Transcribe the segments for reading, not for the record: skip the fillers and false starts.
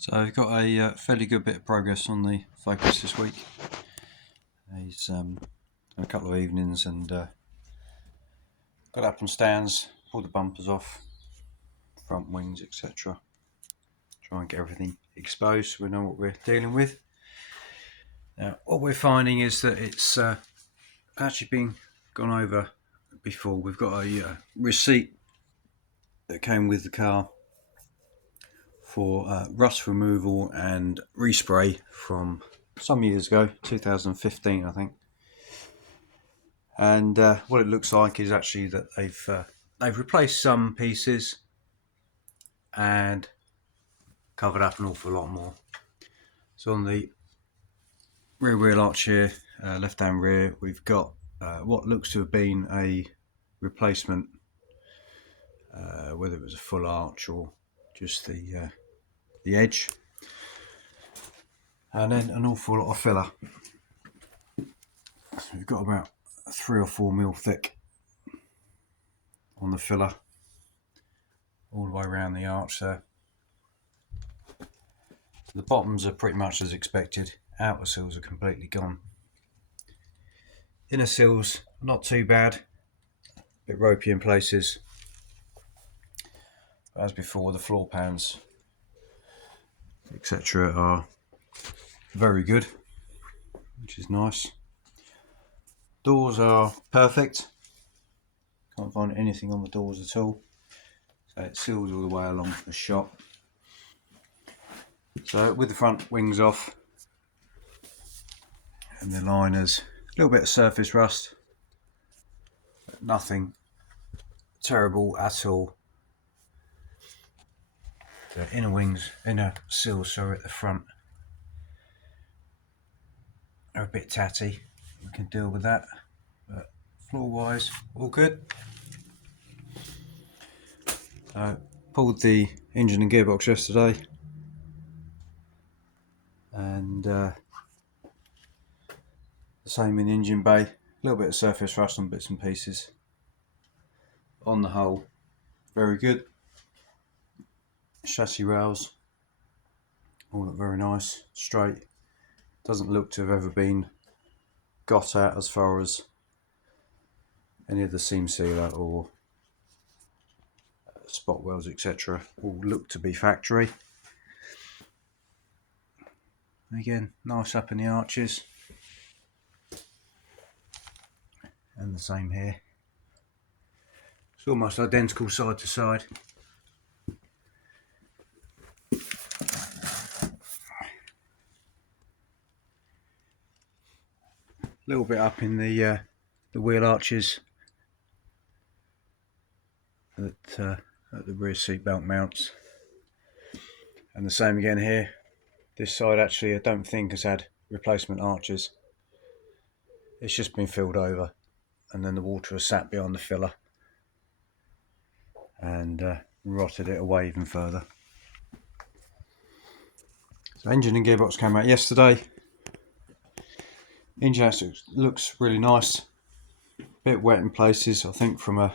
So I've got a fairly good bit of progress on the Focus this week. He's a couple of evenings and got up on stands, pulled the bumpers off, front wings, etc. Try and get everything exposed so we know what we're dealing with. Now, what we're finding is that it's actually been gone over before. We've got a receipt that came with the car for rust removal and respray from some years ago, 2015 I think. And what it looks like is actually that they've replaced some pieces and covered up an awful lot more. So on the rear wheel arch here, left hand rear, we've got what looks to have been a replacement, whether it was a full arch or just the edge, and then an awful lot of filler. So we've got about 3 or 4 mil thick on the filler all the way around the arch there. The bottoms are pretty much as expected. Outer seals are completely gone. Inner seals not too bad, a bit ropey in places. But as before, the floor pans etc. are very good, which is nice. Doors are perfect. Can't find anything on the doors at all. So it seals all the way along the shot. So with the front wings off and the liners, a little bit of surface rust, but nothing terrible at all. The inner seals at the front are a bit tatty. We can deal with that, but floor wise, all good. Pulled the engine and gearbox yesterday, and the same in the engine bay. A little bit of surface rust on bits and pieces. On the whole, very good. Chassis rails all look very nice, straight. Doesn't look to have ever been got at as far as any of the seam sealer or spot welds etc. all look to be factory. Again, nice up in the arches, and the same here. It's almost identical side to side. A little bit up in the wheel arches at the rear seat belt mounts, and the same again here. This side actually I don't think has had replacement arches. It's just been filled over, and then the water has sat behind the filler and rotted it away even further. So engine and gearbox came out yesterday. Engine actually looks really nice. Bit wet in places, I think from a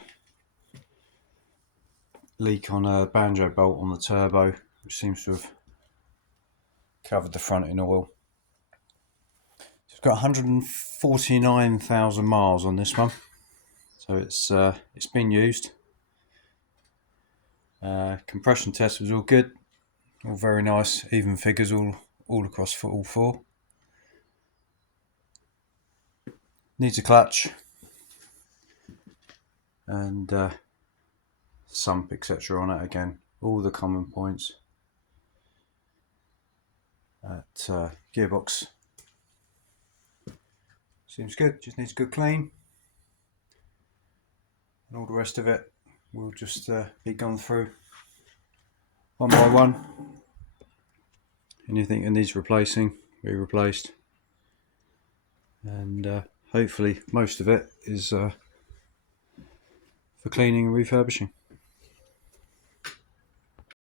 leak on a banjo bolt on the turbo, which seems to have covered the front in oil. It's got 149,000 miles on this one, so it's been used. Compression test was all good, all very nice, even figures all across for all four. Needs a clutch and sump etc. on it again. All the common points. Gearbox seems good, just needs a good clean, and all the rest of it will just be gone through one by one. Anything that needs replacing, be replaced, and hopefully most of it is for cleaning and refurbishing.